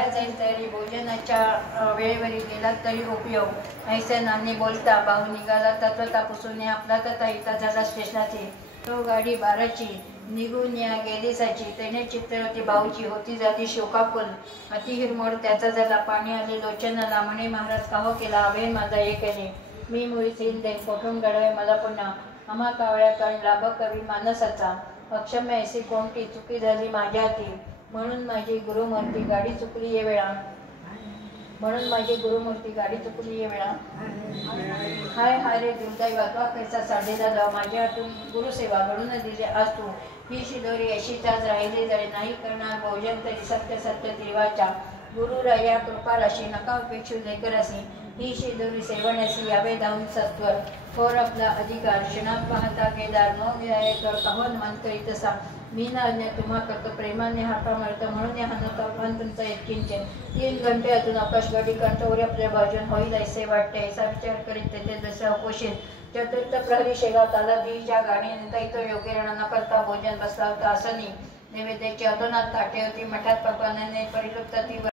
जाईल तरी भोजनाच्या वेळेवरी गेला तरी उपयोग ऐसे नानी बोलता भाऊ निघाला तत्वता पुसून आपला तथा इता झाला स्टेशनाची तो गाडी बाराची निघून या गेलीसाची त्याने चित्रवती भाऊची होती झाली शोकाकुल अति हिरमोड त्याचा झाला पाणी आले लोचनाला म्हणे महाराज काहो केला हवे माझा एकने मी मुळीच हिंदे कोठून घडवे मला पुन्हा आम्हा कावळ्या कण लाभ कवी मानसाचा अक्षम्य ऐसी कोणती चुकी झाली माझ्या हाती म्हणून माझी गुरुमूर्ती गाडी चुकली ये वेळा हाय हाय रे दुर्दैव अथवा कैसा साडेला जाव माझ्या हातून गुरुसेवा घडून दिली आज तू ही शिदोरी अशीचाच राहिली जळे नाही करणार भोजन तरी सत्य सत्य त्रिवाचा गुरुराया कृपाराशी नका अपेक्षू लेकरासी ही शिदोरी सेवण्यासी यावे धावून सत्वर थोर आपला अधिकार क्षणात पाहता केदार न मिळाले तर कवन मंत्री तसा मी ना अज्ञा तुम्हा करतो प्रेमाने हाका मारतो म्हणून या हानता पण तुमचा इतकिंचे 3 घंटे अजून आकाशगाडी कंठवरी आपल्या बाजून होईल असे वाटते असा विचार करीत तेथे जसे अपोषित चतुर्थ प्रहरी शेगाव आला बीच्या गाडीनंतर इथं योग्य न करता भोजन बसला होता असं नैवेद्याची अधोनात ताटे होती मठात पकवानाने परिलुप्त ती